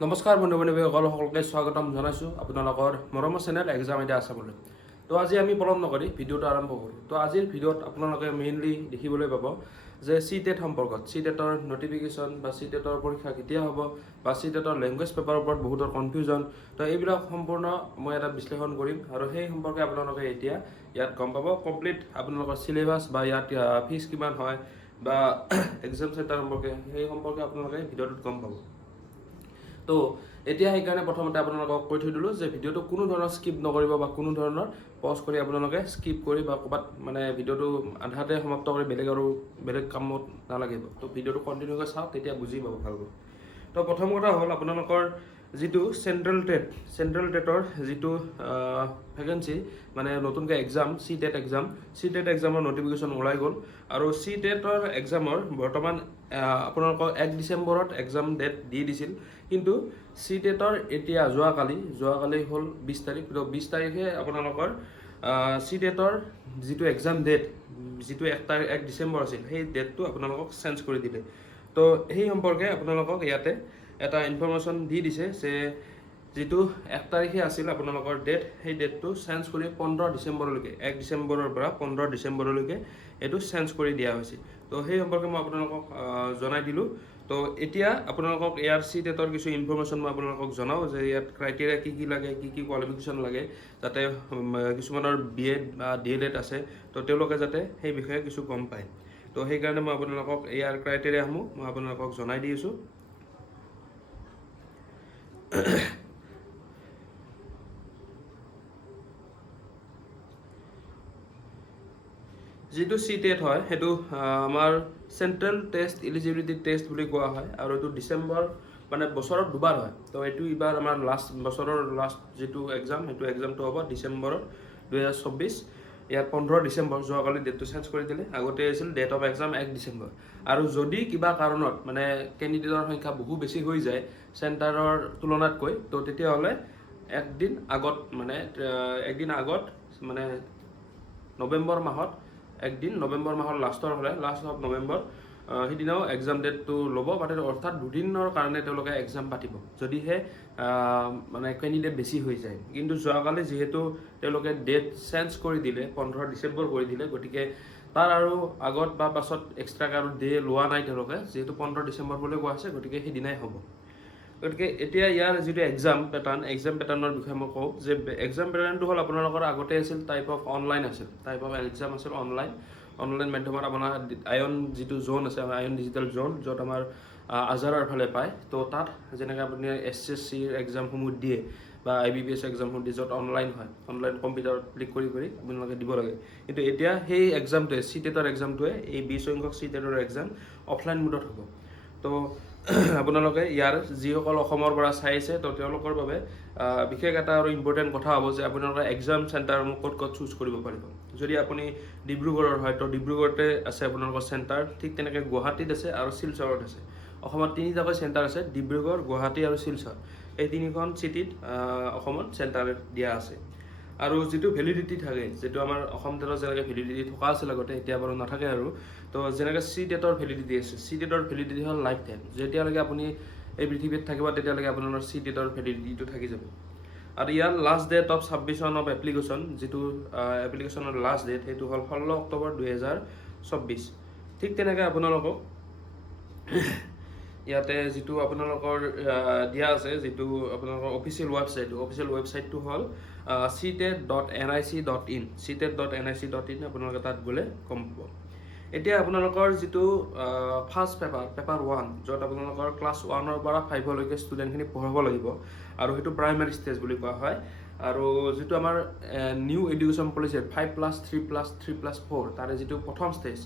নমস্কাৰ বন্ধু বান্ধৱীসকল, সকলোকে স্বাগতম জনাইছোঁ আপোনালোকৰ মৰমৰ চেনেল এক্সাম আইডিয়া আছামলৈ। তো আজি আমি পলম নকৰি ভিডিঅ'টো আৰম্ভ কৰোঁ। তো আজিৰ ভিডিঅ'ত আপোনালোকে মেইনলি দেখিবলৈ পাব যে CTET সম্পৰ্কত, CTETৰ নটিফিকেশ্যন বা CTETৰ পৰীক্ষা কেতিয়া হ'ব বা CTETৰ লেংগুৱেজ পেপাৰৰ ওপৰত বহুতৰ কনফিউজন। তো এইবিলাক সম্পূৰ্ণ মই এটা বিশ্লেষণ কৰিম আৰু সেই সম্পৰ্কে আপোনালোকে এতিয়া ইয়াত গম পাব। কমপ্লিট আপোনালোকৰ চিলেবাছ বা ইয়াত ফিজ কিমান হয় বা এক্সাম চেণ্টাৰ সম্পৰ্কে সেই সম্পৰ্কে আপোনালোকে ভিডিঅ'টোত গম পাব। তো এতিয়া সেইকাৰণে প্ৰথমতে আপোনালোকক কৈ থৈ দিলোঁ যে ভিডিঅ'টো কোনো ধৰণৰ স্কিপ নকৰিব বা কোনো ধৰণৰ পজ কৰি আপোনালোকে স্কিপ কৰি বা ক'ৰবাত মানে ভিডিঅ'টো আধাতে সমাপ্ত কৰি বেলেগ কামত নালাগিব। তো ভিডিঅ'টো কণ্টিনিউকৈ চাওক, তেতিয়া বুজি পাব ভালকৈ। তো প্ৰথম কথা হ'ল আপোনালোকৰ যিটো চেণ্ট্ৰেল টেটৰ যিটো ভেকেঞ্চি মানে নতুনকৈ এক্সাম CTET এক্সামৰ নটিফিকেশ্যন ওলাই গ'ল আৰু CTETৰ এক্সামৰ বৰ্তমান আপোনালোকৰ 1 ডিচেম্বৰত এক্সাম ডেট দি দিছিল, কিন্তু CTETৰ এতিয়া যোৱাকালি হ'ল 20 তাৰিখ। তো 20 তাৰিখে আপোনালোকৰ CTETৰ যিটো এক্সাম ডেট, যিটো 1 ডিচেম্বৰ আছিল, সেই ডেটটো আপোনালোকক চেঞ্জ কৰি দিলে। তো সেই সম্পৰ্কে আপোনালোকক ইয়াতে এটা ইনফৰমেশ্যন দি দিছে যে যিটো 1 তাৰিখে আছিল আপোনালোকৰ ডেট, সেই ডেটটো চেঞ্জ কৰি 15 ডিচেম্বৰলৈকে, 1 ডিচেম্বৰৰ পৰা 15 ডিচেম্বৰলৈকে এইটো চেঞ্জ কৰি দিয়া হৈছে। তো সেই সম্পৰ্কে মই আপোনালোকক জনাই দিলোঁ। তো এতিয়া আপোনালোকক ইয়াৰ CTETৰ কিছু ইনফৰমেশ্যন মই আপোনালোকক জনাওঁ যে ইয়াত ক্ৰাইটেৰিয়া কি লাগে, কি কোৱালিফিকেশ্যন লাগে, যাতে কিছুমানৰ BEd বা DLEd আছে, তো তেওঁলোকে যাতে সেই বিষয়ে কিছু গম পায়। তো সেইকাৰণে মই আপোনালোকক ইয়াৰ ক্ৰাইটেৰিয়াসমূহ মই আপোনালোকক জনাই দি আছোঁ। যিটো CTET হয় সেইটো আমাৰ চেণ্ট্ৰেল টেষ্ট এলিজিবিলিটি টেষ্ট বুলি কোৱা হয় আৰু এইটো ডিচেম্বৰ মানে বছৰত দুবাৰ হয়। তো এইটো এইবাৰ আমাৰ বছৰৰ লাষ্ট যিটো এক্সাম, সেইটো এক্সামটো হ'ব ডিচেম্বৰত 2024। ইয়াত 15 ডিচেম্বৰ, যোৱাকালি ডেটটো চেঞ্জ কৰি দিলে। আগতে আছিল ডেট অফ এক্সাম 1 ডিচেম্বৰ। আৰু যদি কিবা কাৰণত মানে কেণ্ডিডেটৰ সংখ্যা বহু বেছি হৈ যায় চেণ্টাৰৰ তুলনাতকৈ, তো তেতিয়াহ'লে একদিন আগত মানে নৱেম্বৰ মাহৰ লাষ্টৰ হ'লে লাষ্ট অফ নৱেম্বৰ সেইদিনাও এক্সাম ডেটটো ল'ব পাৰে, অৰ্থাৎ দুদিনৰ কাৰণে তেওঁলোকে এক্সাম পাতিব যদিহে মানে কেণ্ডিডেট বেছি হৈ যায়। কিন্তু যোৱাকালি যিহেতু তেওঁলোকে ডেট চেঞ্জ কৰি দিলে, 15 ডিচেম্বৰ কৰি দিলে, গতিকে তাৰ আৰু আগত বা পাছত এক্সট্ৰাকৈ আৰু ডে লোৱা নাই তেওঁলোকে, যিহেতু 15 ডিচেম্বৰ বুলি কোৱা হৈছে, গতিকে সেইদিনাই হ'ব। গতিকে এতিয়া ইয়াৰ যিটো এক্সাম পেটাৰ্ণৰ বিষয়ে মই কওঁ যে এক্সাম পেটাৰ্ণটো হ'ল আপোনালোকৰ আগতে আছিল টাইপ অফ এক্সাম আছিল অনলাইন মাধ্যমত আপোনাৰ আয়ন যিটো জ'ন আছে, আয়ন ডিজিটেল জ'ন, য'ত আমাৰ আজাৰাৰ ফালে পায়। তো তাত যেনেকৈ আপুনি SSC এক্সামসমূহ দিয়ে বা IBPS এক্সামসমূহ দিয়ে, য'ত অনলাইন হয়, অনলাইন কম্পিউটাৰত ক্লিক কৰি আপোনালোকে দিব লাগে। কিন্তু এতিয়া সেই এক্সামটোৱে, CTETৰ এক্সামটোৱে, এই 20 সংখ্যক CTETৰ এক্সাম অফলাইন মোডত হ'ব। তো আপোনালোকে ইয়াৰ যিসকল অসমৰ পৰা চাই আছে, তো তেওঁলোকৰ বাবে বিশেষ এটা আৰু ইম্পৰ্টেণ্ট কথা হ'ব যে আপোনালোকে এক্সাম চেণ্টাৰসমূহ ক'ত চুজ কৰিব পাৰিব। যদি আপুনি ডিব্ৰুগড়ৰ হয়, তো ডিব্ৰুগড়তে আছে আপোনালোকৰ চেণ্টাৰ, ঠিক তেনেকৈ গুৱাহাটীত আছে আৰু শিলচৰত আছে। অসমত 3টাকৈ চেণ্টাৰ আছে, ডিব্ৰুগড়, গুৱাহাটী আৰু শিলচৰ। এই 3খন চিটিত অসমত চেণ্টাৰ দিয়া আছে। আৰু যিটো ভেলিডিটি থাকে, যিটো আমাৰ অসম টেটৰ যেনেকৈ ভেলিডিটি থকা আছিল আগতে, এতিয়া বাৰু নাথাকে আৰু। তো যেনেকৈ CTETৰ ভেলিডিটি আছে, CTETৰ ভেলিডিটি হ'ল লাইফ টাইম। যেতিয়ালৈকে আপুনি এই পৃথিৱীত থাকিব, তেতিয়ালৈকে আপোনাৰ CTETৰ ভেলিডিটিটো থাকি যাব। আৰু ইয়াৰ last date of submission of application, যিটো এপ্লিকেশ্যনৰ লাষ্ট ডেট, সেইটো হ'ল 16 অক্টোবৰ 2024। ঠিক তেনেকৈ আপোনালোকক ইয়াতে যিটো আপোনালোকৰ দিয়া আছে, যিটো আপোনালোকৰ অফিচিয়েল ৱেবছাইটটো হ'ল CTET.nic.in, CTET.nic.in। আপোনালোকে তাত গ'লে গম পাব। এতিয়া আপোনালোকৰ যিটো ফাৰ্ষ্ট পেপাৰ 1, য'ত আপোনালোকৰ ক্লাছ 1ৰ পৰা 5লৈকে ষ্টুডেণ্টখিনি পঢ়াব লাগিব, আৰু সেইটো প্ৰাইমাৰী ষ্টেজ বুলি কোৱা হয়। আৰু যিটো আমাৰ নিউ এডুকেশ্যন পলিচিৰ 5+3+3+4, তাৰে যিটো প্ৰথম ষ্টেজ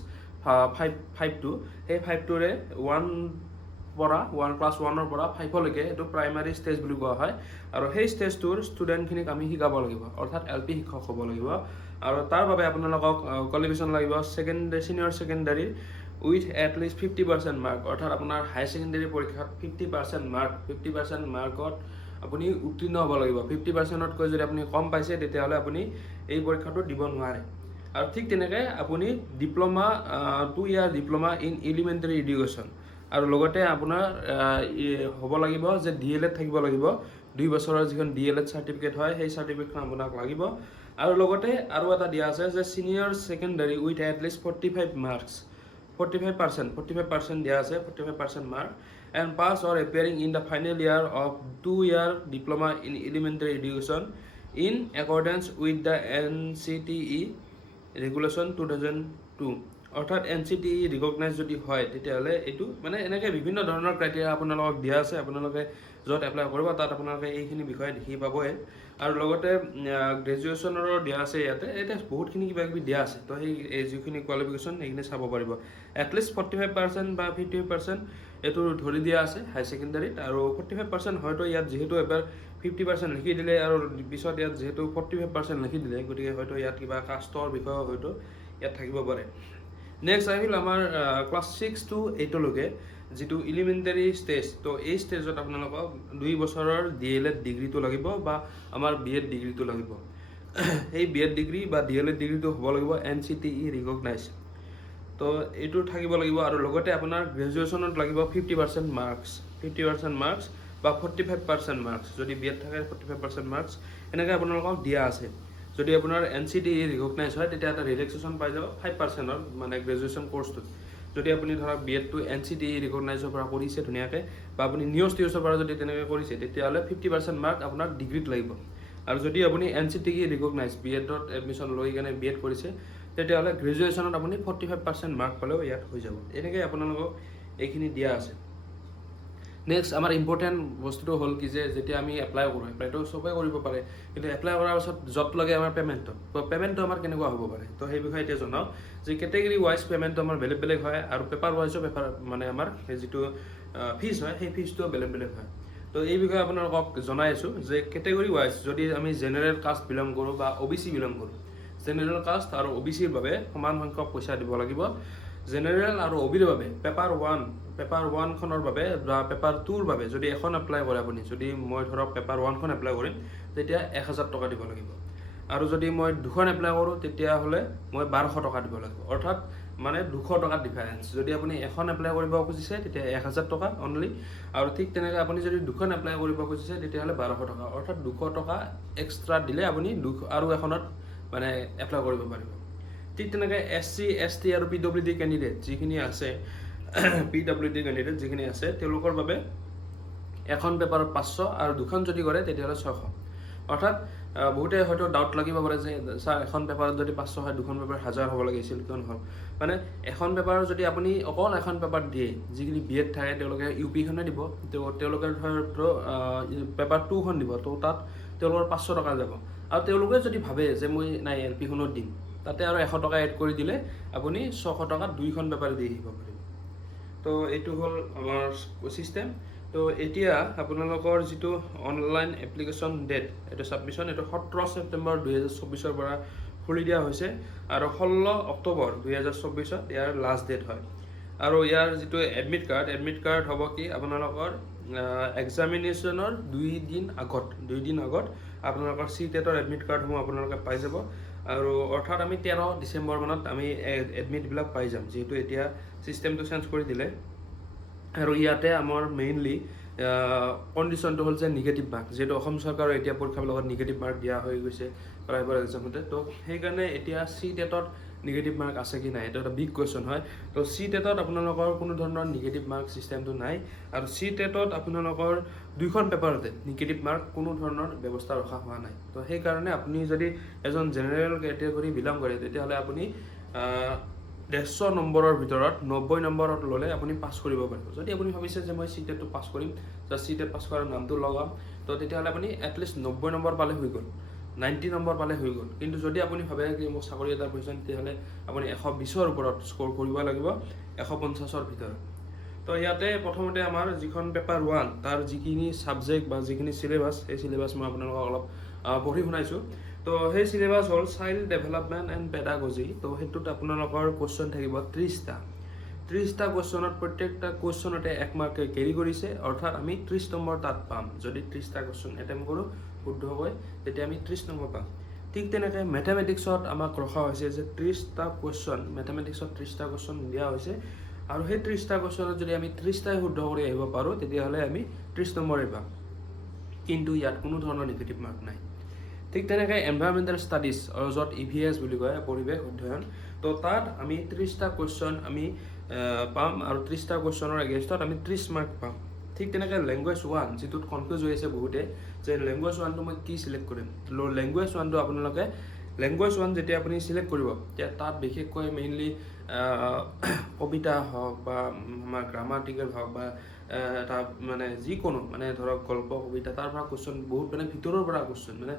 5টো, সেই 5টোৰে ক্লাছ 1ৰ পৰা 5লৈকে এইটো প্ৰাইমাৰী ষ্টেজ বুলি কোৱা হয়। আৰু সেই ষ্টেজটোৰ ষ্টুডেণ্টখিনিক আমি শিকাব লাগিব, অৰ্থাৎ LP শিক্ষক হ'ব লাগিব। আৰু তাৰ বাবে আপোনালোকক কোৱালিফিকেশ্যন লাগিব senior secondary with at least 50% mark, অৰ্থাৎ আপোনাৰ হাই ছেকেণ্ডাৰী পৰীক্ষাত 50% মাৰ্কত আপুনি উত্তীৰ্ণ হ'ব লাগিব। 50%তকৈ যদি আপুনি কম পাইছে, তেতিয়াহ'লে আপুনি এই পৰীক্ষাটো দিব নোৱাৰে। আৰু ঠিক তেনেকৈ আপুনি diploma 2 year diploma in elementary education, আৰু লগতে আপোনাৰ হ'ব লাগিব যে DLED থাকিব লাগিব 2 বছৰৰ যিখন DLED চাৰ্টিফিকেট হয় সেই চাৰ্টিফিকেটখন আপোনাক লাগিব আৰু লগতে আৰু এটা দিয়া আছে যে senior secondary with at least 45 marks 45% দিয়া আছে 45% mark and pass or appearing in the final year of 2-year diploma in elementary education in accordance with the NCTE regulation 2002 অৰ্থাৎ NCTE ৰিকগনাইজ যদি হয় তেতিয়াহ'লে এইটো মানে এনেকৈ বিভিন্ন ধৰণৰ ক্ৰাইটেৰিয়া আপোনালোকক দিয়া আছে আপোনালোকে য'ত এপ্লাই কৰিব তাত আপোনালোকে এইখিনি বিষয়ে দেখি পাবই আৰু লগতে গ্ৰেজুৱেশ্যনৰো দিয়া আছে ইয়াতে এতিয়া বহুতখিনি কিবা কিবি দিয়া আছে তো সেই যিখিনি কোৱালিফিকেশ্যন সেইখিনি চাব পাৰিব এটলিষ্ট 45% বা 50% এইটো ধৰি দিয়া আছে হাই ছেকেণ্ডাৰীত আৰু 45% হয়তো ইয়াত যিহেতু এবাৰ 50% লিখি দিলে আৰু পিছত ইয়াত যিহেতু 45% লিখি দিলে গতিকে হয়তো ইয়াত কিবা কাষ্টৰ বিষয়ে হয়তো ইয়াত থাকিব পাৰে নেক্সট আহিল আমাৰ ক্লাছ 6 to 8 লৈকে যেটো এলিমেন্টাৰী ষ্টেজ তো এই ষ্টেজত আপোনালোকক 2 বছৰৰ DLED ডিগ্ৰীটো লাগিব বা আমাৰ BEd ডিগ্ৰীটো লাগিব এই BEd ডিগ্ৰী বা DLED ডিগ্ৰীটো হ'ব লাগিব NCTE ৰিকগনাইজ তো এইটো থাকিব লাগিব আৰু লগতে আপোনাৰ গ্ৰেজুৱেশ্যনত লাগিব 50% মাৰ্কস বা 45% মাৰ্কস যদি BEd থাকে 45% মাৰ্কস এনেকৈ আপোনালোকক দিয়া আছে যদি আপোনাৰ NCTE ৰিকগনাইজ হয় তেতিয়া এটা ৰিলেক্সেশ্যন পাই যাব 5%ৰ মানে গ্ৰেজুৱেশ্যন কোৰ্সটোত যদি আপুনি ধৰক BEd টো NCTE ৰিকগনাইজৰ পৰা কৰিছে ধুনীয়াকৈ বা আপুনি নিউজ পৰা যদি তেনেকৈ কৰিছে তেতিয়াহ'লে 50% মাৰ্ক আপোনাক ডিগ্ৰীত লাগিব আৰু যদি আপুনি NCTE ৰিকগনাইজ BEdত এডমিশ্যন লৈ কেনে BEd কৰিছে তেতিয়াহ'লে গ্ৰেজুৱেশ্যনত আপুনি 45% মাৰ্ক পালেও ইয়াত হৈ যাব এনেকৈ আপোনালোকক এইখিনি দিয়া আছে নেক্সট আমাৰ ইম্পৰ্টেণ্ট বস্তুটো হ'ল কি যে যেতিয়া আমি এপ্লাই কৰোঁ এপ্লাইটো চবেই কৰিব পাৰে কিন্তু এপ্লাই কৰাৰ পাছত জব লাগে আমাৰ পেমেণ্টটো আমাৰ কেনেকুৱা হ'ব পাৰে তো সেই বিষয়ে এতিয়া জনাওঁ যে কেটেগৰী ৱাইজ পেমেণ্টটো আমাৰ বেলেগ হয় আৰু পেপাৰ ৱাইজো মানে আমাৰ যিটো ফিজ হয় সেই ফিজটো বেলেগ হয় তো এই বিষয়ে আপোনালোকক জনাই আছোঁ যে কেটেগৰী ৱাইজ যদি আমি জেনেৰেল কাষ্ট বিলং কৰোঁ বা OBC বিলং কৰোঁ জেনেৰেল কাষ্ট আৰু OBCৰ বাবে সমান সংখ্যক পইচা দিব লাগিব জেনেৰেল আৰু OBৰ বাবে পেপাৰ 1 খনৰ বাবে বা পেপাৰ 2ৰ বাবে যদি এখন এপ্লাই কৰে আপুনি যদি মই ধৰক পেপাৰ 1 খন এপ্লাই কৰিম তেতিয়া 1000 টকা দিব লাগিব আৰু যদি মই দুখন এপ্লাই কৰোঁ তেতিয়া হলে মই 1200 টকা দিব লাগিব অৰ্থাৎ মানে 200 টকা ডিফাৰেন্স যদি আপুনি এখন এপ্লাই কৰিব খুজিছে তেতিয়া 1000 টকা অনলি আৰু ঠিক তেনেকৈ আপুনি যদি দুখন এপ্লাই কৰিব খুজিছে তেতিয়া হলে 1200 টকা অৰ্থাৎ 200 টকা এক্সট্ৰা দিলে আপুনি আৰু এখনত মানে এপ্লাই কৰিব পাৰিব ঠিক তেনেকৈ SC ST আৰু PWD ক্যান্ডিডেট যিখিনি আছে PWD ক্যান্ডিডেট যিখিনি আছে তেওঁলোকৰ বাবে এখন পেপাৰত 500 আৰু দুখন যদি কৰে তেতিয়াহ'লে 600 অৰ্থাৎ বহুতে হয়তো ডাউট লাগিব পাৰে যে স্যাৰ এখন পেপাৰত যদি 500 হয় দুখন পেপাৰ 1000 হ'ব লাগিছিল কিয় নহল মানে এখন পেপাৰ যদি আপুনি অকল এখন পেপাৰ দিয়ে যিখিনি BEd থাকে তেওঁলোকে UP খনে দিব তেওঁলোকে ধৰ পেপাৰ 2 খন দিব তো তাত তেওঁলোকৰ 500 টকা যাব আৰু তেওঁলোকে যদি ভাবে যে মই নাই LP খনত দিম তাতে আৰু 100 টকা এড কৰি দিলে আপুনি 600 টকা দুইখন পেপাৰ দি আহিব পাৰিব তো এইটো হ'ল আমাৰ সিস্টেম তো এতিয়া আপোনালোকৰ যেটো অনলাইন এপ্লিকেশন ডেট এটা সাবমিশন এটা 17 সেপ্টেম্বৰ 2024 ৰ পৰা খুলি দিয়া হৈছে আৰু 16 অক্টোবৰ 2024 ত ইয়াৰ লাষ্ট ডেট হয় আৰু ইয়াৰ যেটো এডমিট কাৰ্ড হ'ব কি আপোনালোকৰ এক্সামিনেশনৰ 2 দিন আগত আপোনালোকৰ CTET ৰ এডমিট কাৰ্ড সমূহ আপোনালোকে পাই যাব আৰু অৰ্থাৎ আমি 13 ডিসেম্বৰ মানত আমি এডমিট বিলাক পাই যাম যেহেতু এতিয়া সিস্টেমটো চেঞ্জ কৰি দিলে আৰু ইয়াতে আমাৰ মেইনলি কন্ডিশনটো হ'ল যে নিগেটিভ মাৰ্ক যেটো অসম চৰকাৰৰ এতিয়া পৰীক্ষাৰ লগত নিগেটিভ মাৰ্ক দিয়া হৈ গৈছে প্ৰাইভেট এক্সামতে তো সেই কাৰণে এতিয়া CTETত নিগেটিভ মাৰ্ক আছে কি নাই এটা বিগ কোৱেশ্চন হয় তো CTETত আপোনালোকৰ কোনো ধৰণৰ নিগেটিভ মাৰ্ক সিস্টেমটো নাই আৰু CTETত আপোনালোকৰ দুইখন পেপাৰতে নিগেটিভ মাৰ্ক কোনো ধৰণৰ ব্যৱস্থা ৰখা হোৱা নাই তো সেই কাৰণে আপুনি যদি এজন জেনেৰেল ক্যাটেগৰী বিলং কৰে তেতিয়াহ'লে আপুনি 150 নম্বৰৰ ভিতৰত 90 নম্বৰত ললে আপুনি পাস কৰিব পাৰিব যদি আপুনি ভাবিছে যে মই CTET টো পাস কৰিম বা CTET পাস কৰাৰ নামটো লগাম তো তেতিয়াহ'লে আপুনি এটলিষ্ট 90 নম্বৰ পালে হৈ গ'ল 90 নম্বৰ পালে হৈ গ'ল কিন্তু যদি আপুনি ভাবে যে মোৰ চাকৰি এটা প্ৰয়োজন তেতিয়াহ'লে আপুনি 120 ৰ ওপৰত স্কোৰ কৰিব লাগিব 150 ৰ ভিতৰত তো ইয়াতে প্ৰথমতে আমাৰ যিখন পেপাৰ 1 তাৰ যিখিনি সাবজেক্ট বা যিখিনি সিলেবাস এই সিলেবাস মই আপোনালোকক অলপ পঢ়ি শুনাইছো তো সেই সিলেবাস হ'ল চাইল্ড ডেভেলপমেন্ট এণ্ড পেডাগজি তো হেতুত আপোনালোকৰ কোৱেশ্চন থাকিব 30টা কোৱেশ্চনত প্ৰত্যেকটা কোৱেশ্চনতে 1 মাৰ্ক কেৰি কৰিছে অৰ্থাৎ আমি 30 নম্বৰ তাত পাম যদি 30টা কোৱেশ্চন এটেম্প কৰো শুদ্ধ হয় তেতিয়া আমি 30 নম্বৰ পাম ঠিক তেনেকৈ ম্যাথমেটিক্সত আমাক ৰখা হৈছে যে 30টা কোৱেশ্চন ম্যাথমেটিক্সত 30টা কোৱেশ্চন দিয়া হৈছে আৰু সেই 30টা কুৱেশ্যনত যদি আমি 30টাই শুদ্ধ কৰি আহিব পাৰোঁ তেতিয়াহ'লে আমি 30 নম্বৰে পাম। কিন্তু ইয়াত কোনো ধৰণৰ নিগেটিভ মাৰ্ক নাই। ঠিক তেনেকৈ এনভাইৰমেণ্টেল ষ্টাডিজ আৰু য'ত EVS বুলি কয়, পৰিৱেশ অধ্যয়ন, তো তাত আমি 30টা কুৱেশ্যন আমি পাম আৰু 30টা কুৱেশ্যনৰ এগেইনষ্টত আমি 30 মাৰ্ক পাম। ঠিক তেনেকৈ লেংগুৱেজ 1, যিটোত কনফিউজ হৈ আছে বহুতে যে লেংগুৱেজ 1টো মই কি চিলেক্ট কৰিম। লেংগুৱেজ 1টো আপোনালোকে লেংগুৱেজ 1 যেতিয়া আপুনি চিলেক্ট কৰিব তেতিয়া তাত বিশেষকৈ মেইনলি কবিতা হওক বা আমাৰ গ্ৰামাটিকেল হওক বা এটা মানে যিকোনো মানে ধৰক গল্প কবিতা তাৰ পৰা কুৱেশ্যন বহুত মানে ভিতৰৰ পৰা কুৱেশ্যন মানে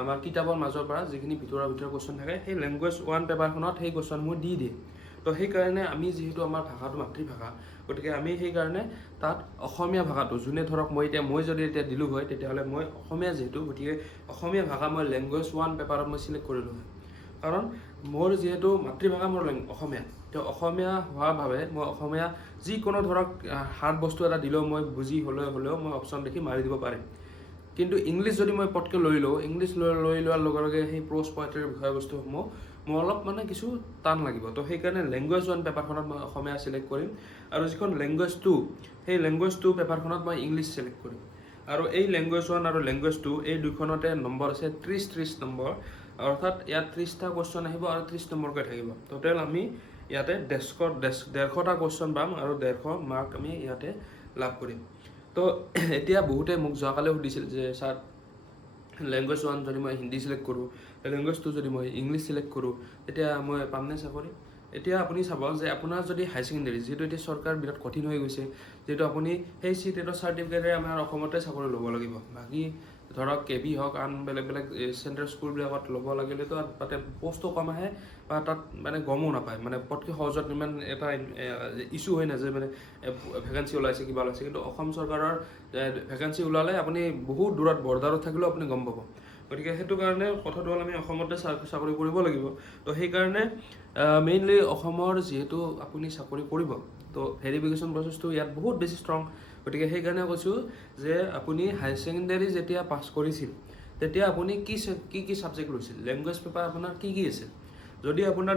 আমাৰ কিতাপৰ মাজৰ পৰা যিখিনি ভিতৰৰ কুৱেশ্যন থাকে সেই লেংগুৱেজ 1 পেপাৰখনত সেই কুৱেশ্যনবোৰ দি দিয়ে। তো সেইকাৰণে আমি যিহেতু আমাৰ ভাষাটো মাতৃভাষা, গতিকে আমি সেইকাৰণে তাত অসমীয়া ভাষাটো যোনে ধৰক মই যদি এতিয়া দিলোঁ হয় তেতিয়াহ'লে মই অসমীয়া যিহেতু, গতিকে অসমীয়া ভাষা মই লেংগুৱেজ 1 পেপাৰত মই চিলেক্ট কৰিলোঁ হয়। কাৰণ মোৰ যিহেতু মাতৃভাষা মোৰ অসমীয়া, তো অসমীয়া হোৱাৰ বাবে মই অসমীয়া যিকোনো ধৰক হাৰ্ড বস্তু এটা দিলেও মই বুজি হ'লেও মই অপশ্যন দেখি মাৰি দিব পাৰিম। কিন্তু ইংলিছ যদি মই পটকৈ লৈ লওঁ, ইংলিছ লৈ লোৱাৰ লগে লগে সেই প্ৰ'জ পয়েট্ৰিৰ বিষয়বস্তুসমূহ মোৰ অলপ মানে কিছু টান লাগিব। তো সেইকাৰণে লেংগুৱেজ 1 পেপাৰখনত মই অসমীয়া চিলেক্ট কৰিম আৰু যিখন লেংগুৱেজ 2 সেই লেংগুৱেজ 2 পেপাৰখনত মই ইংলিছ চিলেক্ট কৰিম। আৰু এই লেংগুৱেজ 1 আৰু লেংগুৱেজ 2 এই দুইখনতে নম্বৰ আছে 30 নম্বৰ, অৰ্থাৎ ইয়াত 30টা কুৱেশ্যন আহিব আৰু 30 নম্বৰকৈ থাকিব। টোটেল আমি ইয়াতে 150টা কুৱেশ্যন পাম আৰু 150 মাৰ্ক আমি ইয়াতে লাভ কৰিম। তো এতিয়া বহুতে মোক যোৱাকালি সুধিছিল যে ছাৰ লেংগুৱেজ 1 যদি মই হিন্দী চিলেক্ট কৰোঁ, লেংগুৱেজ 2 যদি মই ইংলিছ চিলেক্ট কৰোঁ, তেতিয়া মই পামনে চাকৰি? এতিয়া আপুনি চাব যে আপোনাৰ যদি হাই ছেকেণ্ডেৰী, যিহেতু এতিয়া চৰকাৰ বিৰাট কঠিন হৈ গৈছে, যিহেতু আপুনি সেই চিটেটৰ চাৰ্টিফিকেটেৰে আমাৰ অসমতে চাকৰি ল'ব লাগিব। বাকী ধৰক KB হওক আন বেলেগ চেণ্ট্ৰেল স্কুলবিলাকত ল'ব লাগিলেতো তাতে পষ্টো কম আহে বা তাত মানে গমো নাপায়, মানে পটকৈ সহজত ইমান এটা ইছ্যু হৈ নাযায়, মানে ভেকেঞ্চি ওলাইছে কিবা ওলাইছে। কিন্তু অসম চৰকাৰৰ ভেকেঞ্চি ওলালে আপুনি বহুত দূৰত বৰ্ডাৰত থাকিলেও আপুনি গম পাব। গতিকে সেইটো কাৰণে কথাটো হ'ল আমি অসমতে চাকৰি কৰিব লাগিব। তো সেইকাৰণে মেইনলি অসমৰ যিহেতু আপুনি চাকৰি কৰিব, তো ভেৰিফিকেশ্যন প্ৰচেছটো ইয়াত বহুত বেছি ষ্ট্ৰং। গতিকে সেইকাৰণে কৈছোঁ যে আপুনি হাই ছেকেণ্ডেৰী যেতিয়া পাছ কৰিছিল তেতিয়া আপুনি কি ছাবজেক্ট লৈছিল, লেংগুৱেজ পেপাৰ আপোনাৰ কি আছিল। যদি আপোনাৰ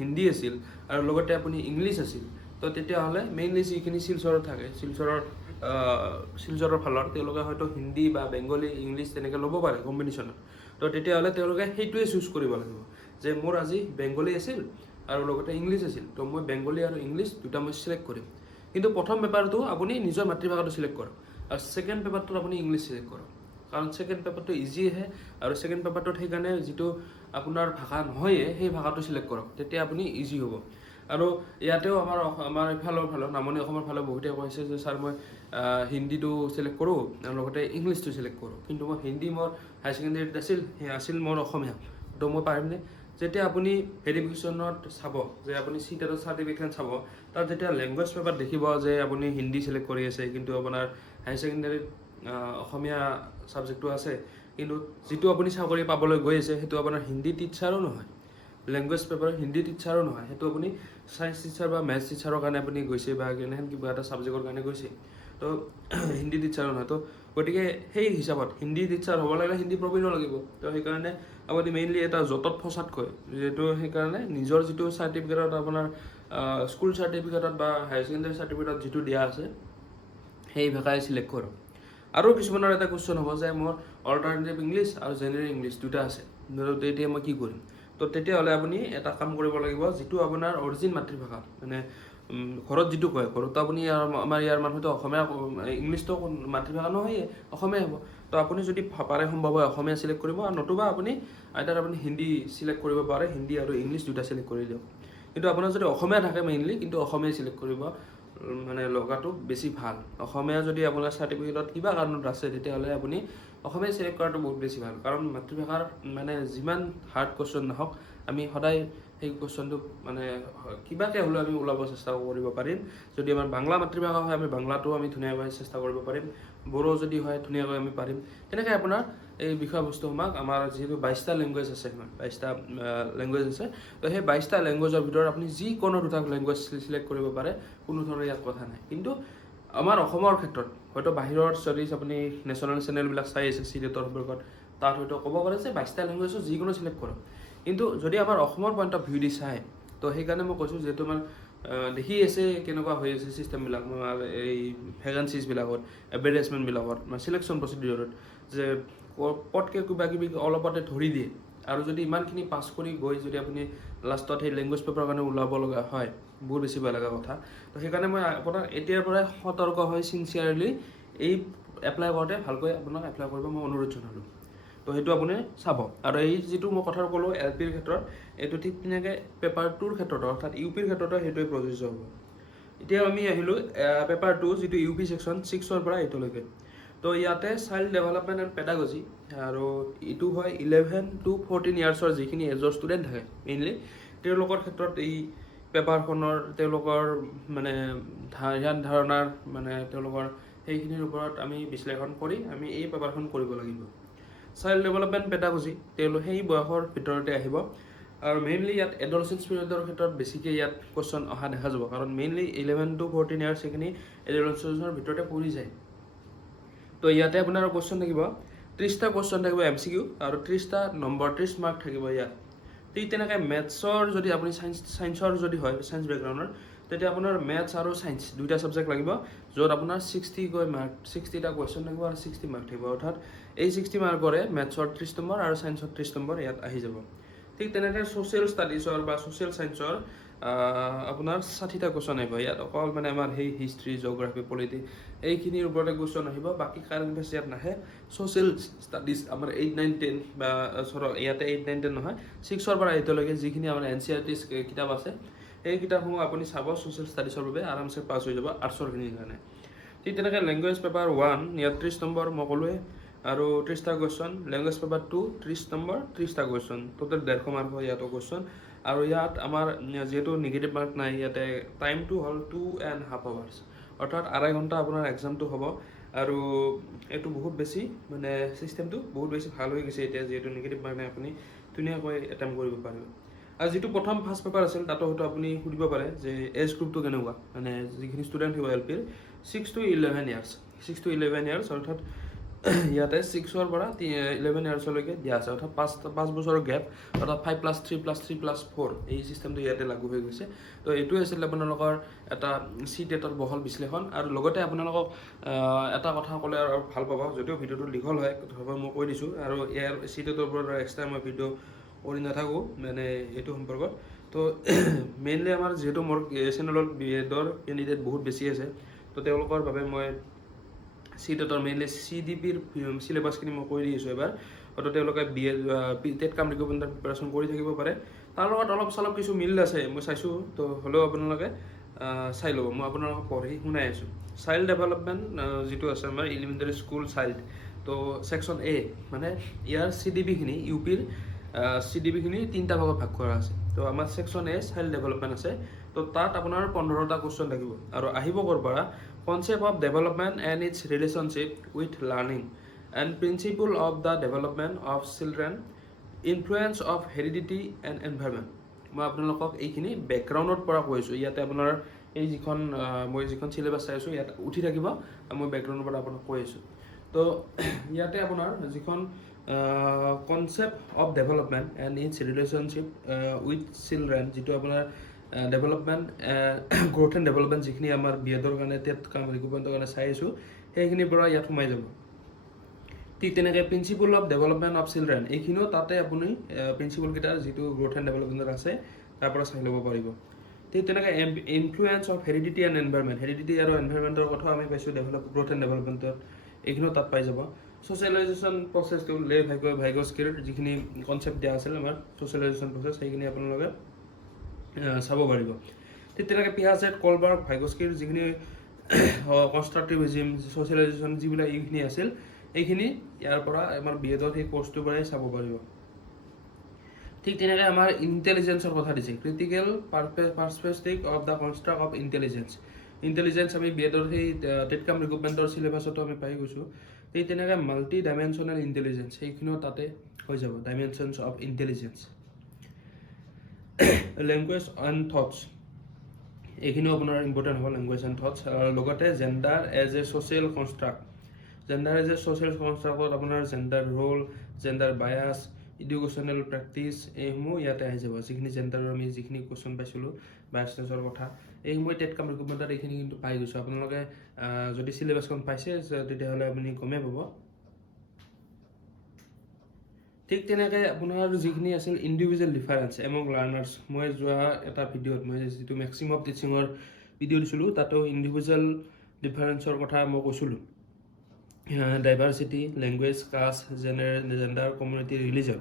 হিন্দী আছিল আৰু লগতে আপুনি ইংলিছ আছিল, তো তেতিয়াহ'লে মেইনলি যিখিনি শিলচৰত থাকে, শিলচৰৰ ফালৰ তেওঁলোকে হয়তো হিন্দী বা বেংগলী ইংলিছ তেনেকৈ ল'ব পাৰে কম্বিনেশ্যনত। তো তেতিয়াহ'লে তেওঁলোকে সেইটোৱে চুজ কৰিব লাগিব যে মোৰ আজি বেংগলী আছিল আৰু লগতে ইংলিছ আছিল, তো মই বেংগলী আৰু ইংলিছ দুটা মই চিলেক্ট কৰিম। কিন্তু প্ৰথম পেপাৰটো আপুনি নিজৰ মাতৃভাষাটো চিলেক্ট কৰক আৰু ছেকেণ্ড পেপাৰটোত আপুনি ইংলিছ চিলেক্ট কৰক। কাৰণ ছেকেণ্ড পেপাৰটো ইজি আহে আৰু ছেকেণ্ড পেপাৰটোত সেইকাৰণে যিটো আপোনাৰ ভাষা নহয়ে সেই ভাষাটো চিলেক্ট কৰক, তেতিয়া আপুনি ইজি হ'ব। আৰু ইয়াতেও আমাৰ ইফালৰ নামনি অসমৰ ফালে বহুতে কৈছে যে ছাৰ মই হিন্দীটো চিলেক্ট কৰোঁ আৰু লগতে ইংলিছটো চিলেক্ট কৰোঁ, কিন্তু মই হিন্দী মোৰ হাই ছেকেণ্ডেৰীত আছিল মোৰ অসমীয়া, তো মই পাৰিমনে? যেতিয়া আপুনি ভেৰিফিকেশ্যনত চাব যে আপুনি চিটেটৰ চাৰ্টিফিকেট চাব, তাত যেতিয়া লেংগুৱেজ পেপাৰ দেখিব যে আপুনি হিন্দী চিলেক্ট কৰি আছে কিন্তু আপোনাৰ হাই ছেকেণ্ডেৰীত অসমীয়া ছাবজেক্টটো আছে, কিন্তু যিটো আপুনি চাকৰি পাবলৈ গৈ আছে সেইটো আপোনাৰ হিন্দী টিচাৰো নহয়, লেংগুৱেজ পেপাৰ হিন্দী টিচাৰো নহয়, সেইটো আপুনি ছায়েন্স টিচাৰ বা মেথছ টিচাৰৰ কাৰণে আপুনি গৈছে বা কেনেহেন কিবা এটা ছাবজেক্টৰ কাৰণে গৈছে, তো হিন্দী টিচাৰো নহয়। তো গতিকে সেই হিচাপত হিন্দী টিচাৰ হ'ব লাগিলে হিন্দী প্ৰবীণ লাগিব। তো সেইকাৰণে আপুনি মেইনলি এটা য'তত ফচাতকৈ যিহেতু সেইকাৰণে নিজৰ যিটো চাৰ্টিফিকেটত আপোনাৰ স্কুল চাৰ্টিফিকেটত বা হায়াৰ ছেকেণ্ডেৰী চাৰ্টিফিকেটত যিটো দিয়া আছে সেই ভাষাই চিলেক্ট কৰক। আৰু কিছুমানৰ এটা কুৱেশ্যন হ'ব যে মোৰ অল্টাৰনেটিভ ইংলিছ আৰু জেনেৰেল ইংলিছ দুটা আছে, তেতিয়া মই কি কৰিম? তো তেতিয়াহ'লে আপুনি এটা কাম কৰিব লাগিব, যিটো আপোনাৰ অৰিজিন মাতৃভাষা, মানে ঘৰত যিটো কয়, ঘৰতো আপুনি আমাৰ ইয়াৰ মানুহটো অসমীয়া, ইংলিছটো মাতৃভাষা নহয়ে, অসমীয়া হ'ব। তো আপুনি যদি পাৰে সম্ভৱ হয় অসমীয়া চিলেক্ট কৰিব, আৰু নতুবা আপুনি আপুনি হিন্দী চিলেক্ট কৰিব পাৰে, হিন্দী আৰু ইংলিছ দুটা চিলেক্ট কৰি দিয়ক। কিন্তু আপোনাৰ যদি অসমীয়া থাকে মেইনলি, কিন্তু অসমীয়া চিলেক্ট কৰিব মানে লগাটো বেছি ভাল। অসমীয়া যদি আপোনাৰ চাৰ্টিফিকেটত কিবা কাৰণত আছে তেতিয়াহ'লে আপুনি অসমীয়া চিলেক্ট কৰাটো বহুত বেছি ভাল। কাৰণ মাতৃভাষাৰ মানে যিমান হাৰ্ড কুৱেশ্যন নহওক আমি সদায় সেই কুৱেশ্যনটো মানে কিবাকৈ হ'লেও আমি ওলাব চেষ্টা কৰিব পাৰিম। যদি আমাৰ বাংলা মাতৃভাষা হয় আমি বাংলাটোও আমি ধুনীয়াকৈ চেষ্টা কৰিব পাৰিম, বড়ো যদি হয় ধুনীয়াকৈ আমি পাৰিম। তেনেকৈ আপোনাৰ এই বিষয়বস্তুসমূহ আমাৰ যিহেতু 22টা লেংগুৱেজ আছে, 22টা লেংগুৱেজ আছে, তো সেই 22টা লেংগুৱেজৰ ভিতৰত আপুনি যিকোনো দুটা লেংগুৱেজ চিলেক্ট কৰিব পাৰে, কোনো ধৰণৰ ইয়াত কথা নাই। কিন্তু আমাৰ অসমৰ ক্ষেত্ৰত হয়তো বাহিৰৰ ষ্টাডিজ আপুনি নেশ্যনেল চেনেলবিলাক চাই আছে চিটেটৰ সম্পৰ্কত, তাত হয়তো ক'ব পাৰে যে 22টা লেংগুৱেজৰ যিকোনো চিলেক্ট কৰক। কিন্তু যদি আমাৰ অসমৰ পইণ্ট অফ ভিউ দি চায়, তো সেইকাৰণে মই কৈছোঁ যিহেতু আমাৰ দেখি আছে কেনেকুৱা হৈ আছে চিষ্টেমবিলাক আমাৰ এই ভেকেঞ্চিজবিলাকত এডভাৰটাইজমেণ্টবিলাকত মানে চিলেকশ্যন প্ৰচিডিউৰত যে পটকৈ কিবা কিবি অলপতে ধৰি দিয়ে আৰু যদি ইমানখিনি পাছ কৰি গৈ যদি আপুনি লাষ্টত সেই লেংগুৱেজ পেপাৰৰ কাৰণে ওলাব লগা হয় বহুত বেছি বেয়া লগা কথা তো সেইকাৰণে মই আপোনাক এতিয়াৰ পৰাই সতৰ্ক হৈ চিনচিয়াৰলি এই এপ্লাই কৰোঁতে ভালকৈ আপোনাক এপ্লাই কৰিব মই অনুৰোধ জনালোঁ তো সেইটো আপুনি চাব আৰু এই যিটো মই কথা ক'লোঁ এল পিৰ ক্ষেত্ৰত এইটো ঠিক তেনেকৈ পেপাৰ 2ৰ ক্ষেত্ৰত অৰ্থাৎ ইউ পিৰ ক্ষেত্ৰতো সেইটোৱে প্ৰযোজ্য হ'ব এতিয়া আমি আহিলোঁ পেপাৰ 2 যিটো ইউ পি ছেকশ্যন 6ৰ পৰা 8লৈকে তো ইয়াতে চাইল্ড ডেভেলপমেণ্ট এণ্ড পেডাগজি আৰু এইটো হয় 11 to 14 ইয়াৰ্ছৰ যিখিনি এজৰ ষ্টুডেণ্ট থাকে মেইনলি তেওঁলোকৰ ক্ষেত্ৰত এই পেপাৰখনৰ তেওঁলোকৰ মানে ধ্যান ধাৰণাৰ মানে তেওঁলোকৰ সেইখিনিৰ ওপৰত আমি বিশ্লেষণ কৰি আমি এই পেপাৰখন কৰিব লাগিব চাইল্ড ডেভেলপমেণ্ট পেডাগজি তেওঁলোক সেই বয়সৰ ভিতৰতে আহিব আৰু মেইনলি ইয়াত এডলচেঞ্চ পিৰিয়ডৰ ক্ষেত্ৰত বেছিকৈ ইয়াত কুৱেশ্যন অহা দেখা যাব কাৰণ মেইনলি 11 to 14 ইয়াৰ্ছ সেইখিনি এডলচেঞ্চৰ ভিতৰতে পৰি যায় তো ইয়াতে আপোনাৰ কুৱেশ্যন থাকিব 30টা কুৱেশ্যন থাকিব MCQ আৰু 30টা নম্বৰ 30 মাৰ্ক থাকিব ইয়াত ঠিক তেনেকৈ মেথছৰ যদি আপুনি ছায়েন্সৰ যদি হয় ছায়েন্স বেকগ্ৰাউণ্ডৰ তেতিয়া আপোনাৰ মেথছ আৰু ছায়েন্স দুইটা ছাবজেক্ট লাগিব য'ত আপোনাৰ 60কৈ মাৰ্ক 60টা কুৱেশ্যন থাকিব আৰু 60 মাৰ্ক থাকিব অৰ্থাৎ এই 60 মাৰ্কৰে মেথছৰ 30 নম্বৰ আৰু ছায়েন্সৰ 30 নম্বৰ ইয়াত আহি যাব ঠিক তেনেকৈ ছ'চিয়েল ষ্টাডিজৰ বা ছ'চিয়েল ছায়েন্সৰ আপোনাৰ 60টা কুৱেশ্যন আহিব ইয়াত অকল মানে আমাৰ সেই হিষ্ট্ৰী জিঅ'গ্ৰাফী পলিটি এইখিনিৰ ওপৰতে কুৱেশ্যন আহিব বাকী কাৰেণ্ট এফেয়াৰ্ছ ইয়াত নাহে ছ'চিয়েল ষ্টাডিজ আমাৰ 8, 9, 10 বা ইয়াতে 8, 9, 10 নহয় 6ৰ পৰা 8লৈকে যিখিনি আমাৰ NCERT কিতাপ আছে এই কিতাপসমূহ আপুনি চাব ছ'চিয়েল ষ্টাডিজৰ বাবে আৰামছে পাছ হৈ যাব আৰ্টছৰখিনিৰ কাৰণে ঠিক তেনেকৈ লেংগুৱেজ পেপাৰ 1 ইয়াত 30 নম্বৰ মই ক'লোৱে আৰু 30টা কুৱেশ্যন লেংগুৱেজ পেপাৰ 2 30 নম্বৰ 30টা কুৱেশ্যন টোটেল 150 মাৰ্ক হয় ইয়াতো কুৱেশ্যন আৰু ইয়াত আমাৰ যিহেতু নিগেটিভ মাৰ্ক নাই ইয়াতে টাইমটো হ'ল 2.5 hours অৰ্থাৎ 2.5 ঘণ্টা আপোনাৰ এক্সামটো হ'ব আৰু এইটো বহুত বেছি মানে চিষ্টেমটো বহুত বেছি ভাল হৈ গৈছে এতিয়া যিহেতু নিগেটিভ মাৰ্ক নাই আপুনি ধুনীয়াকৈ এটেম্প কৰিব পাৰিব আৰু যিটো প্ৰথম ফাৰ্ষ্ট পেপাৰ আছিল তাতো হয়তো আপুনি সুধিব পাৰে যে এজ গ্ৰুপটো কেনেকুৱা মানে যিখিনি ষ্টুডেণ্ট থাকিব এল পিৰ 6 to 11 ইয়াৰ্ছ 6 to 11 ইয়াৰ্ছ অৰ্থাৎ ইয়াতে 6ৰ পৰা 11 ইয়াৰ্ছলৈকে দিয়া আছে অৰ্থাৎ 5 বছৰৰ গেপ অৰ্থাৎ 5+3+3+4 এই চিষ্টেমটো ইয়াতে লাগু হৈ গৈছে তো এইটোৱে আছিল আপোনালোকৰ এটা CTET-ৰ বহল বিশ্লেষণ আৰু লগতে আপোনালোকক এটা কথা ক'লে আৰু ভাল পাব যদিও ভিডিঅ'টো দীঘল হয় তথাপিও মই কৈ দিছোঁ আৰু ইয়াৰ CTET-ৰ ওপৰত এক্সট্ৰা মই ভিডিঅ' কৰি নাথাকোঁ মানে এইটো সম্পৰ্কত তো মেইনলি আমাৰ যিহেতু মোৰ চেনেলত BEd-ৰ কেণ্ডিডেট বহুত বেছি আছে তো তেওঁলোকৰ বাবে মই CTET-ৰ মেইনলি CDP-ৰ চিলেবাছখিনি মই কৈ দিছোঁ এবাৰ হয়তো তেওঁলোকে টেট কাম ৰিক্ৰুটমেণ্টৰ প্ৰিপাৰেশ্যন কৰি থাকিব পাৰে তাৰ লগত অলপ চলপ কিছু মিল আছে মই চাইছোঁ তো হ'লেও আপোনালোকে চাই ল'ব মই আপোনালোকক পঢ়ি শুনাই আছোঁ চাইল্ড ডেভেলপমেণ্ট যিটো আছে আমাৰ এলিমেণ্টাৰী স্কুল চাইল্ড তো ছেকশ্যন A মানে ইয়াৰ CDP-খিনি UP-ৰ CDP-খিনি 3টা ভাগত ভাগ কৰা আছে তো আমাৰ ছেকশ্যন A চাইল্ড ডেভেলপমেণ্ট আছে তো তাত আপোনাৰ 15টা কুৱেশ্যন থাকিব আৰু আহিব ক'ৰ পৰা concept of development and its relationship with learning and principle of the development of children influence of heredity and environment মই আপোনালোকক এইখিনি বেকগ্ৰাউণ্ডৰ পৰা কৈছোঁ ইয়াতে আপোনাৰ এই মই যিখন চিলেবাছ চাই আছোঁ ইয়াত উঠি থাকিব মই বেকগ্ৰাউণ্ডৰ পৰা আপোনাক কৈ আছোঁ তো ইয়াতে আপোনাৰ যিখন concept of development and its relationship with children যিটো আপোনাৰ ডেভেলপমেণ্ট গ্ৰ'থ এণ্ড ডেভেলপমেণ্ট যিখিনি আমাৰ BEd-ৰ কাৰণে টেট কাম ৰিক্ৰুটমেণ্টৰ কাৰণে চাই আছোঁ সেইখিনিৰ পৰা ইয়াত সোমাই যাব ঠিক তেনেকৈ principle of development of children এইখিনিও তাতে আপুনি প্ৰিন্সিপলকেইটাৰ যিটো গ্ৰ'থ এণ্ড ডেভেলপমেণ্টত আছে তাৰ পৰা চাই ল'ব পাৰিব ঠিক তেনেকৈ influence of heredity and environment heredity আৰু এনভাইৰনমেণ্টৰ কথাও আমি পাইছোঁ গ্ৰ'থ এণ্ড ডেভেলপমেণ্টত এইখিনিও তাত পাই যাব ছ'চিয়েলাইজেশ্যন প্ৰচেছটো ভাইগস্কিৰ যিখিনি কনচেপ্ট দিয়া আছিল আমাৰ ছ'চিয়েলাইজেশ্যন প্ৰচেছ সেইখিনি আপোনালোকে চাব পাৰিব ঠিক তেনেকৈ পিয়াজেট কলবাৰ্গ ভাইগস্কিৰ যিখিনি কনষ্ট্ৰাকটিভিজিম ছ'চিয়েলাইজেশ্যন যিবিলাক এইখিনি আছিল এইখিনি ইয়াৰ পৰা আমাৰ BEd-ৰ সেই কোৰ্চটোৰ পৰাই চাব পাৰিব ঠিক তেনেকৈ আমাৰ ইণ্টেলিজেঞ্চৰ কথা দিছে critical perspective of the construct of intelligence আমি BEd-ৰ সেই টেট কাম ৰিক্ৰুটমেণ্টৰ চিলেবাছতো আমি পাই গৈছোঁ ঠিক তেনেকৈ মাল্টি ডাইমেনশ্যনেল ইণ্টেলিজেঞ্চ সেইখিনিও তাতে হৈ যাব dimensions of intelligence language and thoughts এইখিনিও আপোনাৰ ইম্পৰ্টেণ্ট হ'ব লেংগুৱেজ এণ্ড থটছ আৰু লগতে gender as a social construct gender as a social কনষ্ট্ৰাক্টত আপোনাৰ gender role gender bias educational practice এইসমূহ ইয়াতে আহি যাব যিখিনি জেণ্ডাৰৰ আমি যিখিনি কুৱেশ্যন পাইছিলোঁ বায়'চাইন্সৰ কথা এইসমূহ টেট কাম ৰিক্ৰুটমেণ্টত এইখিনি কিন্তু পাই গৈছোঁ আপোনালোকে যদি চিলেবাছখন পাইছে তেতিয়াহ'লে আপুনি গমেই পাব ঠিক তেনেকৈ আপোনাৰ যিখিনি আছিল ইণ্ডিভিজুৱেল ডিফাৰেঞ্চ এমং লাৰ্ণাৰ্ছ মই যোৱা এটা ভিডিঅ'ত মই যিটো মেক্সিমাম টিচিঙৰ ভিডিঅ' দিছিলোঁ তাতো ইণ্ডিভিজুৱেল ডিফাৰেঞ্চৰ কথা মই কৈছিলোঁ diversity language caste gender community religion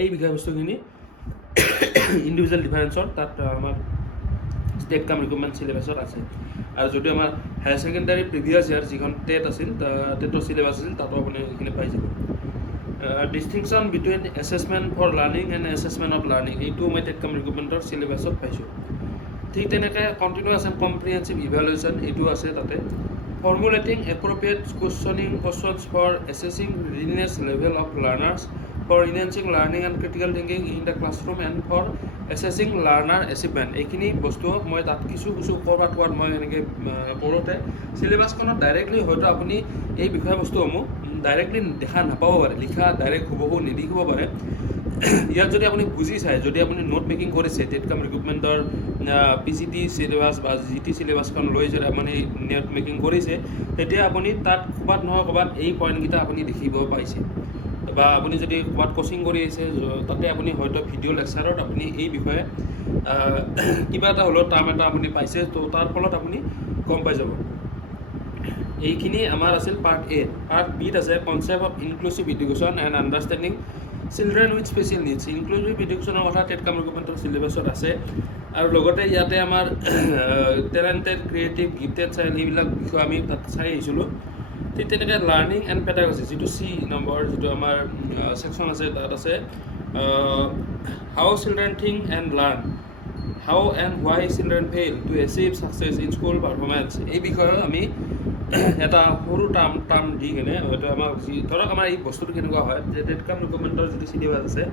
এই বিষয়বস্তুখিনি ইণ্ডিভিজুৱেল ডিফাৰেঞ্চৰ তাত আমাৰ ষ্টেট কাম ৰিক্ৰুটমেণ্ট চিলেবাছত আছে আৰু যদি আমাৰ হায়াৰ ছেকেণ্ডাৰী প্ৰিভিয়াছ ইয়াৰ যিখন টেট আছিল টেটৰ চিলেবাছ আছিল তাতো আপুনি এইখিনি পাই যাব distinction between assessment for learning and assessment of learning এইটো মই টেট কাম ৰিক্ৰুটমেণ্টৰ চিলেবাছত পাইছোঁ ঠিক তেনেকৈ কণ্টিনিউৱাছ এণ্ড কম্প্ৰিহেনচিভ ইভেলুৱেশ্যন এইটো আছে তাতে formulating appropriate questions for assessing readiness level of learners, for enhancing learning and critical thinking in the classroom and for assessing learner achievement. এইখিনি বস্তু মই তাত কিছু ক'ৰবাত মই এনেকৈ কৰোঁতে চিলেবাছখনত ডাইৰেক্টলি হয়তো আপুনি এই বিষয়বস্তুসমূহ ডাইৰেক্টলি দেখা নাপাব পাৰে লিখা ডাইৰেক্ট হুবহু নিলিখিব পাৰে ইয়াত যদি আপুনি বুজি চায় যদি আপুনি নোট মেকিং কৰিছে টেট কাম ৰিক্ৰুটমেণ্টৰ PGT চিলেবাছ বা GT চিলেবাছখন লৈ যদি আপুনি নোট মেকিং কৰিছে তেতিয়া আপুনি তাত ক'ৰবাত নহয় ক'ৰবাত এই পইণ্টকেইটা আপুনি দেখিব পাইছে বা আপুনি যদি ক'ৰবাত কোচিং কৰি আছে তাতে আপুনি হয়তো ভিডিঅ' লেকচাৰত আপুনি এই বিষয়ে কিবা এটা হ'লেও টাৰ্ম এটা আপুনি পাইছে তো তাৰ ফলত আপুনি গম পাই যাব এইখিনি আমাৰ আছিল পাৰ্ট A পাৰ্ট Bত আছে concept of inclusive education and understanding children with special needs inclusive এডুকেশ্যনৰ কথা টেট কাম ৰিক্ৰুটমেণ্টৰ চিলেবাছত আছে আৰু লগতে ইয়াতে আমাৰ টেলেণ্টেড ক্ৰিয়েটিভ গিফটেড চাইল্ড এইবিলাক বিষয় আমি তাত চাই আহিছিলোঁ ঠিক তেনেকৈ লাৰ্ণিং এণ্ড পেডাগজি যিটো C নম্বৰ যিটো আমাৰ ছেকশ্যন আছে তাত আছে how children think and learn how and why children fail to achieve success in school performance এই বিষয়ে আমি এটা সৰু টাৰ্ম দি কেনে হয়তো আমাক ধৰক আমাৰ এই বস্তুটো কেনেকুৱা হয় যে টেট কাম ৰিক্ৰুটমেণ্টৰ যিটো চিলেবাছ আছে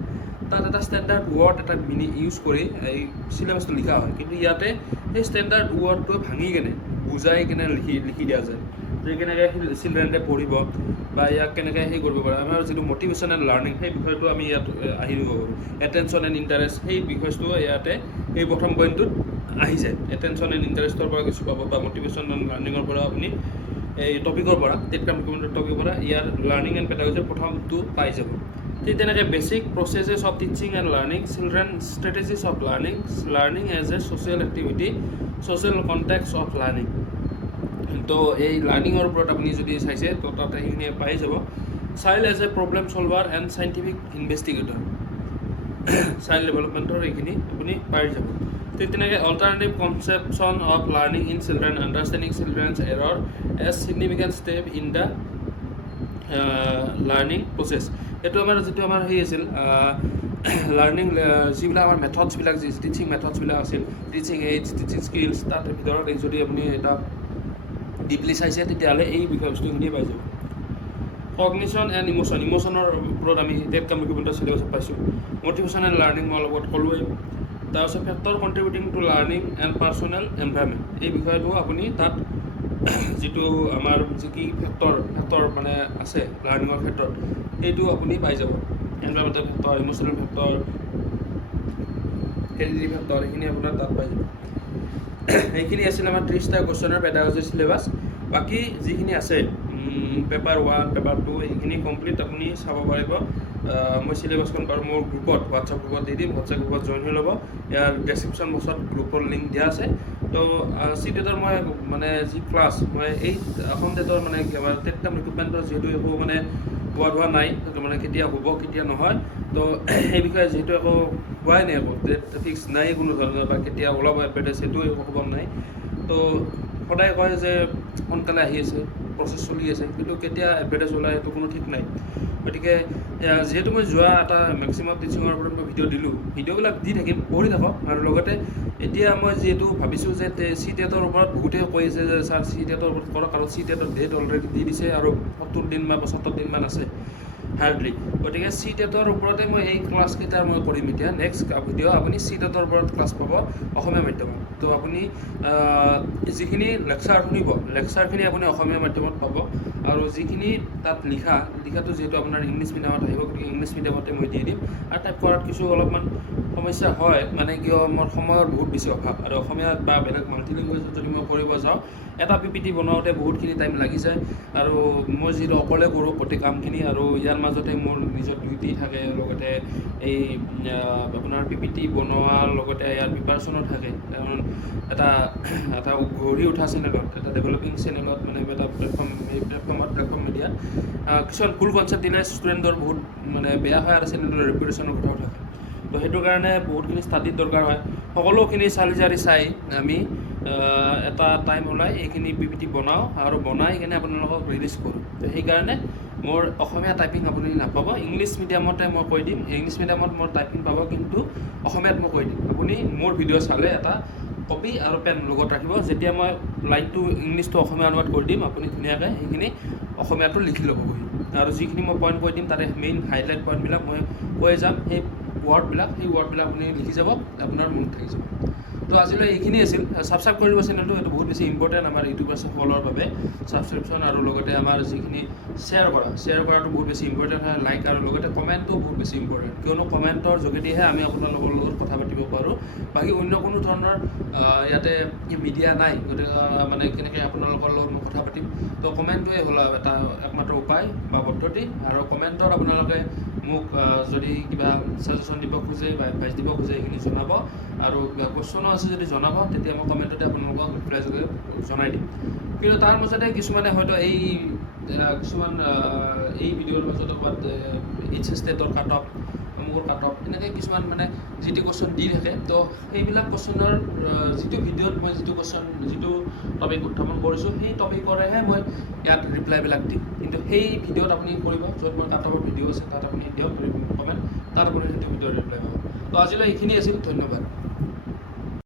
তাত এটা ষ্টেণ্ডাৰ্ড ৱৰ্ড এটা ইউজ কৰি এই চিলেবাছটো লিখা হয় কিন্তু ইয়াতে সেই ষ্টেণ্ডাৰ্ড ৱৰ্ডটো ভাঙি কেনে বুজাই কেনে লিখি দিয়া যায় যে কেনেকৈ চিলড্ৰেনে পঢ়িব বা ইয়াক কেনেকৈ সেই কৰিব পাৰে আমাৰ যিটো মটিভেশ্যন এণ্ড লাৰ্ণিং সেই বিষয়টো আমি ইয়াত আহি দিব পাৰোঁ এটেনশ্যন এণ্ড ইণ্টাৰেষ্ট সেই বিষয়টো ইয়াতে এই প্ৰথম পইণ্টটোত আহি যায় এটেনশ্যন এণ্ড ইণ্টাৰেষ্টৰ পৰা কিছু পাব বা মটিভেশ্যন এণ্ড লাৰ্ণিঙৰ পৰা আপুনি এই টপিকৰ পৰা টেট কাম ৰিক্ৰুটমেণ্টৰ টপিকৰ পৰা ইয়াৰ লাৰ্ণিং এণ্ড পেডাগজিৰ প্ৰথমটো পাই যাব ঠিক তেনেকৈ basic processes of teaching and learning children strategies of learning as a social activity social context of learning তো এই লাৰ্ণিঙৰ ওপৰত আপুনি যদি চাইছে তো তাত সেইখিনি পাই যাব child as a problem solver and scientific investigator child ডেভেলপমেণ্টৰ এইখিনি আপুনি পাই যাব ঠিক তেনেকৈ alternative conception of learning in children understanding children's error as significant step in the learning process এইটো আমাৰ যিটো আমাৰ সেই আছিল লাৰ্ণিং যিবিলাক আমাৰ মেথডছবিলাক যি টিচিং মেথডছবিলাক আছিল টিচিং এইডছ টিচিং স্কিলছ তাৰ ভিতৰত যদি আপুনি এটা ডিপলি চাইছে তেতিয়াহ'লে এই বিষয়বস্তুখিনি পাই যাব কগনিশ্যন এণ্ড ইম'শ্যনৰ ওপৰত আমি টেট কাম ৰিক্ৰুটমেণ্টৰ চিলেবাছত পাইছোঁ মটিভেশ্যন এণ্ড লাৰ্ণিং মই লগত ক'লোৱেই তাৰপিছত factor contributing to learning and personal environment এই বিষয়টো আপুনি তাত যিটো আমাৰ যি কি ফেক্টৰ মানে আছে লাৰ্ণিঙৰ ক্ষেত্ৰত সেইটো আপুনি পাই যাব environmental factor emotional factor hereditary factor এইখিনি আপোনাৰ তাত পাই যাব এইখিনি আছিল আমাৰ 30টা কুৱেশ্যনৰ পেডাগজি চিলেবাছ বাকী যিখিনি আছে পেপাৰ 1 পেপাৰ 2 এইখিনি কমপ্লিট আপুনি চাব পাৰিব মই চিলেবাছখন বাৰু মোৰ গ্ৰুপত হোৱাটছআপ গ্ৰুপত দি দিম হোৱাটছআপ গ্ৰুপত জইন হৈ ল'ব ইয়াৰ ডেছক্ৰিপশ্যন বক্সত গ্ৰুপৰ লিংক দিয়া আছে তো চিটেটৰ মই মানে যি ক্লাছ মই এই অসম টেটৰ মানে টেট কাম ৰিক্ৰুটমেণ্টৰ যিহেতু একো মানে হোৱা নাই মানে কেতিয়া হ'ব কেতিয়া নহয় তো সেই বিষয়ে যিহেতু একো হোৱাই নাই একো ফিক্স নাই কোনো ধৰণৰ বা কেতিয়া ওলাব এডভাৰটাইজ সেইটো একো খবৰ নাই তো সদায় কয় যে সোনকালে আহি আছে প্ৰচেছ চলি আছে কিন্তু কেতিয়া এডভাৰটাইজ ওলায় সেইটো কোনো ঠিক নাই গতিকে যিহেতু মই যোৱা এটা মেক্সিমাম টিচিঙৰ ওপৰত মই ভিডিঅ' দিলোঁ ভিডিঅ'বিলাক দি থাকিম পঢ়ি থাকক আৰু লগতে এতিয়া মই যিহেতু ভাবিছোঁ যে চি টেটৰ ওপৰত বহুতে কৈ আছে যে ছাৰ চি টেটৰ ওপৰত কৰক আৰু চি টেটৰ ডেট অলৰেডি দি দিছে আৰু 70 দিন বা 75 দিনমান আছে হাৰ্ডলি। গতিকে চি টেটৰ ওপৰতে মই এই ক্লাছকেইটা মই কৰিম এতিয়া। নেক্সট ভিডিঅ' আপুনি চি টেটৰ ওপৰত ক্লাছ পাব অসমীয়া মাধ্যমত। তো আপুনি যিখিনি লেকচাৰ শুনিব, লেকচাৰখিনি আপুনি অসমীয়া মাধ্যমত পাব, আৰু যিখিনি তাত লিখাটো যিহেতু আপোনাৰ ইংলিছ মিডিয়ামত আহিব, গতিকে ইংলিছ মিডিয়ামতে মই দি দিম। আৰু টাইপ কৰাত কিছু অলপমান সমস্যা হয়, মানে কিয় মোৰ সময়ৰ বহুত বেছি অভাৱ, আৰু অসমীয়াত বা বেলেগ মাল্টিলেংগুৱেজত যদি মই কৰিব যাওঁ এটা PPT বনাওঁতে বহুতখিনি টাইম লাগি যায়, আৰু মই যিহেতু অকলে কৰোঁ গোটেই কামখিনি, আৰু ইয়াৰ মাজতে মোৰ নিজৰ ডিউটি থাকে, লগতে এই আপোনাৰ PPT বনোৱাৰ লগতে ইয়াৰ প্ৰিপাৰেশ্যনো থাকে। কাৰণ এটা গঢ়ি উঠা চেনেলত, এটা ডেভেলপিং চেনেলত, মানে এটা প্লেটফৰ্ম মিডিয়াত কিছুমান ভুল কনচেপ্ট দিলে ষ্টুডেণ্টৰ বহুত মানে বেয়া হয়, আৰু চেনেলৰ ৰেপুটেশ্যনৰ কথাও থাকে। তো সেইটো কাৰণে বহুতখিনি ষ্টাডিৰ দৰকাৰ হয়। সকলোখিনি চালি জাৰি চাই আমি এটা টাইম ওলাই এইখিনি PPT বনাওঁ, আৰু বনাই কিনে আপোনালোকক ৰিলিজ কৰোঁ। তো সেইকাৰণে মোৰ অসমীয়া টাইপিং আপুনি নাপাব, ইংলিছ মিডিয়ামতে মই কৈ দিম। ইংলিছ মিডিয়ামত মোৰ টাইপিং পাব, কিন্তু অসমীয়াত মই কৈ দিম। আপুনি মোৰ ভিডিঅ' চালে এটা কপি আৰু পেন লগত ৰাখিব। যেতিয়া মই লাইনটো ইংলিছটো অসমীয়া অনুবাদ কৰি দিম, আপুনি ধুনীয়াকৈ সেইখিনি অসমীয়াটো লিখি ল'ব বহি, আৰু যিখিনি মই পইণ্ট কৈ দিম তাতে মেইন হাইলাইট পইণ্টবিলাক মই কৈ যাম। সেই ৱৰ্ডবিলাক আপুনি লিখি যাব, আপোনাৰ মনত থাকি যাব। তো আজিলৈ এইখিনি আছিল। ছাবস্ক্ৰাইব কৰিব চেনেলটো, এইটো বহুত বেছি ইম্পৰ্টেণ্ট আমাৰ ইউটিউবাৰসকলৰ বাবে। ছাবস্ক্ৰিপশ্যন আৰু লগতে আমাৰ যিখিনি শ্বেয়াৰ কৰাটো বহুত বেছি ইম্পৰ্টেণ্ট হয়। লাইক আৰু লগতে কমেণ্টটো বহুত বেছি ইম্পৰ্টেণ্ট, কিয়নো কমেণ্টৰ যোগেদিহে আমি আপোনালোকৰ লগত কথা পাতিব পাৰোঁ। বাকী অন্য কোনো ধৰণৰ ইয়াতে মিডিয়া নাই, গতিকে মানে কেনেকৈ আপোনালোকৰ লগত মই কথা পাতিম। তো কমেণ্টটোৱে হ'ল এটা একমাত্ৰ উপায় বা পদ্ধতি, আৰু কমেণ্টত আপোনালোকে মোক যদি কিবা ছাজেশ্যন দিব খোজে বা এডভাইচ দিব খোজে সেইখিনি জনাব, আৰু কিবা কুৱেশ্যনো আছে যদি জনাব, তেতিয়া মই কমেণ্টতে আপোনালোকক ৰিপ্লাই যোগে জনাই দিম। কিন্তু তাৰ মাজতে কিছুমানে হয়তো এই ভিডিঅ'ৰ মাজতে ক'ৰবাত HS টেটৰ কাট অফ, মোৰ কাট অফ, এনেকৈ কিছুমান মানে যিটো কুৱেশ্যন দি থাকে। তো সেইবিলাক কুৱেশ্যনৰ যিটো ভিডিঅ'ত মই যিটো টপিক উত্থাপন কৰিছোঁ, সেই টপিকৰেহে মই ইয়াত ৰিপ্লাইবিলাক দিম। কিন্তু সেই ভিডিঅ'ত আপুনি কৰিব, য'ত মই কাট অফৰ ভিডিঅ' আছে তাত আপুনি দিয়ক কমেণ্ট, তাত আপুনি সেইটো ভিডিঅ'ৰ ৰিপ্লাই পাব। তো আজিলৈ এইখিনি আছিল, ধন্যবাদ।